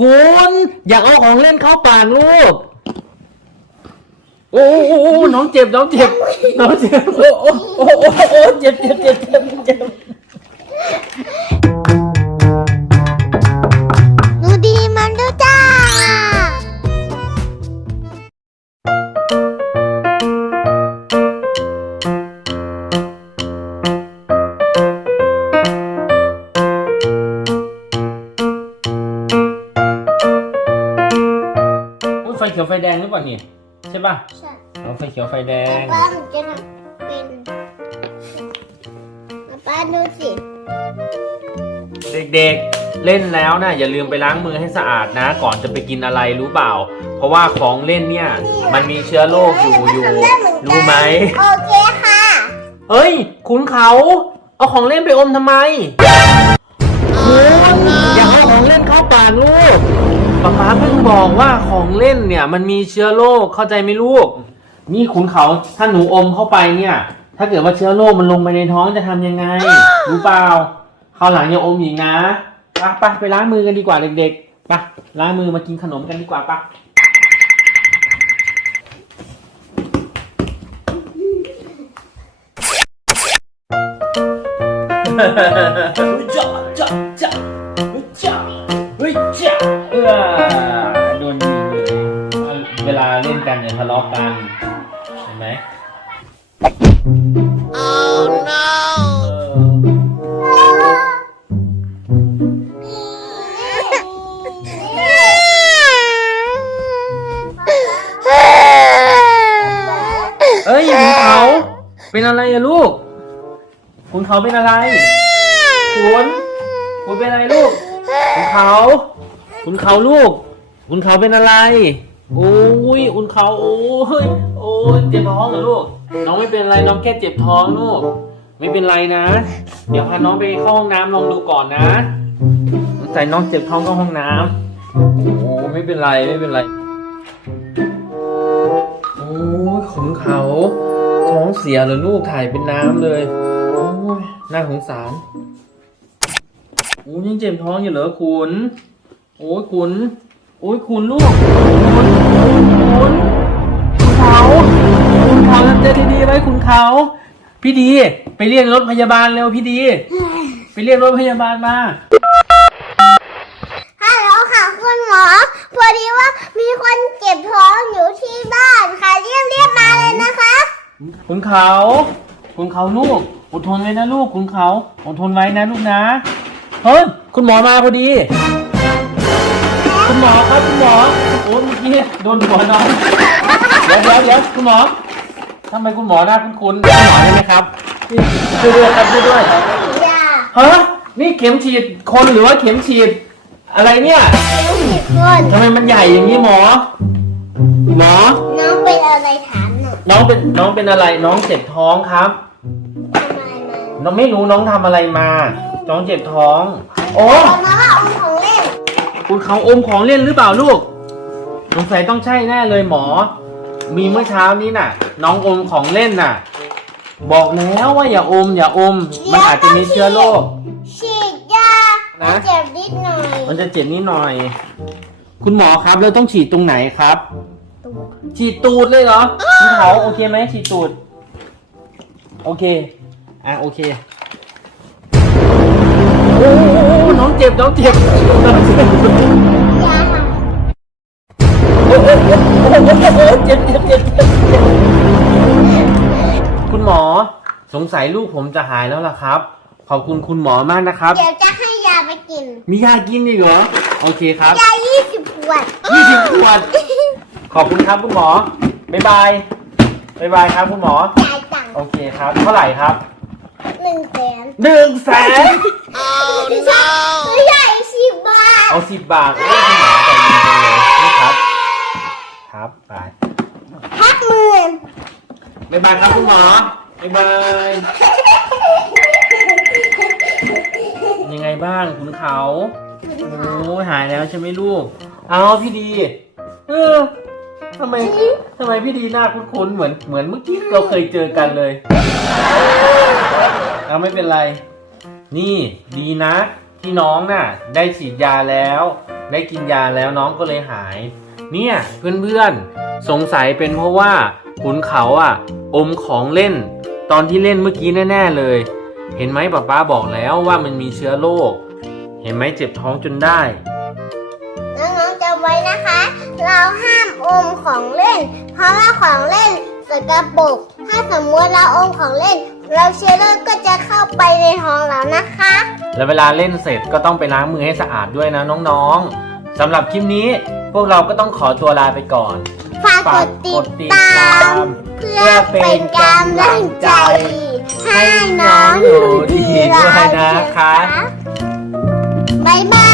คุณอยากเอาของเล่นเข้าปากลูก โอ้โอ้โอ้น้องเจ็บน้องเจ็บน้องเจ็บโอ้โอ้โอ้โอ้โอ้เจ็บเจ็บเจ็บเจ็บเจ็บ ไฟเขียวไฟแดงหรือเปล่านี่ใช่ป่ะใช่เอาไฟเขียวไฟแดแต่ง ป้าหนูจะทำเป็นป้าดูสิ เด็กๆ เล่นแล้วนะอย่าลืมไปล้างมือให้สะอาดนะ ก่อนจะไปกินอะไรรู้เปล่า เพราะว่าของเล่นเนี่ย มันมีเชื้อโรคอยู่อยู่ รู้ไหม โอเคค่ะ เฮ้ยคุณเขา เอาของเล่นไปอมทำไม คุณอย่าเอาของเล่นเข้าปากลูก ป๊าป๊าเพิ่งบอกว่าของเล่นเนี่ย มันมีเชื้อโรคเข้าใจไหมลูก นี่คุณเขาถ้าหนูอมเข้าไปเนี่ย ถ้าเกิดว่าเชื้อโรคมันลงไปในท้องจะทำยังไงรู้เปล่าคราวหลังอย่าอมอีกนะไปไปไปล้างมือกันดีกว่าเด็กๆไปล้างมือมากินขนมกันดีกว่าปะจ้าจ้าจ้าจ้า เลาะกันเห็นไหม oh no เอ้ยคุณเขาเป็นอะไรอะลูก คุณเขาเป็นอะไร คุณคุณเป็นอะไรลูก คุณเขา คุณเขาลูก คุณเขาเป็นอะไร โอ้ยคุณเขาโอ้ยโอ้ยเจ็บท้องเหรอลูก น้องไม่เป็นไรน้องแค่เจ็บท้องลูก ไม่เป็นไรนะ เดี๋ยวพาน้องไปเข้าห้องน้ำลองดูก่อนนะสงสัยน้องเจ็บท้องเข้าห้องน้ำโอ้ไม่เป็นไรไม่เป็นไร โอ้ยขุนเขาท้องเสียเหรอลูกถ่ายเป็นน้ำเลยโอ้ยน่าสงสารโอ้ยยังเจ็บท้องอยู่เหรอคุณ โอ้ยคุณโอุ้ยคุณลูกคุณคุณคุณคุณเขาคุณเขาทำใจดีๆไว้คุณเขาพี่ดี ไปเรียกรถพยาบาลเร็วพี่ดี ไปเรียกรถพยาบาลมา ฮัลโหลค่ะคุณหมอ พอดีว่ามีคนเจ็บท้องอยู่ที่บ้านค่ะเรียกเรียกมาเลยนะคะ คุณเขาคุณเขาลูก อดทนไว้นะลูกคุณเขาอดทนไว้นะลูกนะเฮ้ยคุณหมอมาพอดี คุณหมอครับคุณหมอโอ้เมื่อกี้โดนหัวน้องเดี๋ยวเดี๋ยวเดี๋ยวคุณหมอทำไมคุณหมอหน้าคุ้นๆคุณหมอใช่ไหมครับช่วยด้วยครับช่วยด้วยอย่าฮะนี่เข็มฉีดคนหรือว่าเข็มฉีด อะไรเนี่ยเลี้ยงผิดคนทำไมมันใหญ่อย่างนี้หมอ หมอ น้องเป็นอะไรถามหน่อยน้องเป็นน้องเป็นอะไรน้องเจ็บท้องครับ ทำไมมันน้องไม่รู้น้องทำอะไรมา น้องเจ็บท้อง โอ้ตอนน้องเอาของเล่น คุณเขาอมของเล่นหรือเปล่าลูกสงสัยต้องใช่แน่เลยหมอ มีเมื่อเช้านี้น่ะ น้องอมของเล่นน่ะ บอกแล้วว่าอย่าอม อย่าอม มันอาจจะมีเชื้อโรคฉีดยานะเจ็บนิดหน่อยมันจะเจ็บนิดหน่อย คุณหมอครับเราต้องฉีดตรงไหนครับ ฉีดตูดเลยเหรอคุณเขาโอเคไหมฉีดตูด โอเค อะโอเคโอ้โหน้อง เจ็บน้องเจ็บน้องเจ็บยาค่ะโอ้โหโอ้โหโอ้โหเจ็บเจ็บเจ็บเจ็บเจ็บคุณหมอสงสัยลูกผมจะหายแล้วล่ะครับ ขอบคุณคุณหมอมากนะครับ เดี๋ยวจะให้ยาไปกิน มียากินอีกเหรอ โอเคครับ ยายี่สิบขวดยี่สิบขวด ขอบคุณครับคุณหมอ บ๊ายบาย บ๊ายบายครับคุณหมอจ่ายตังค์โอเคครับ เท่าไหร่ครับห นึ่งแสนหนึ่งแสนไม่ใช่ไม่ใช่สิบบาทเอาสิบบาทโอ้ยคุณหมอใจเย็นๆเลยนี่ครับ ครับไปพักหมื่นบ๊ายบายครับคุณหมอบ๊ายบายยังไงบ้างคุณเขาโอ้ยหายแล้วใช่ไหมลูก เอาพี่ดี เออทำไมทำไมพี่ดีหน้าคุ้นๆเหมือนเหมือนเมื่อกี้เราเคยเจอกันเลย เอาไม่เป็นไร นี่ดีนะ ที่น้องน่ะ ได้ฉีดยาแล้ว ได้กินยาแล้วน้องก็เลยหาย เนี่ยเพื่อนๆสงสัยเป็นเพราะว่าขุนเขาอะ อมของเล่น ตอนที่เล่นเมื่อกี้แน่ๆเลย เห็นไหมป๊าป๊าบอกแล้วว่ามันมีเชื้อโรคเห็นไหมเจ็บท้องจนได้น้องๆจำไว้นะคะ เราห้ามอมของเล่น เพราะว่าของเล่นสกปรกถ้าสมมติเราอมของเล่น เราเชื้อโรคก็จะเข้าไปในท้องเรานะคะ แล้วเวลาเล่นเสร็จก็ต้องไปล้างมือให้สะอาดด้วยนะน้องๆสำหรับคลิปนี้พวกเราก็ต้องขอตัวลาไปก่อน ฝากกดติดตาม เพื่อเป็นกำลังใจ ให้น้องอยู่ดีด้วยนะคะ บ๊ายบาย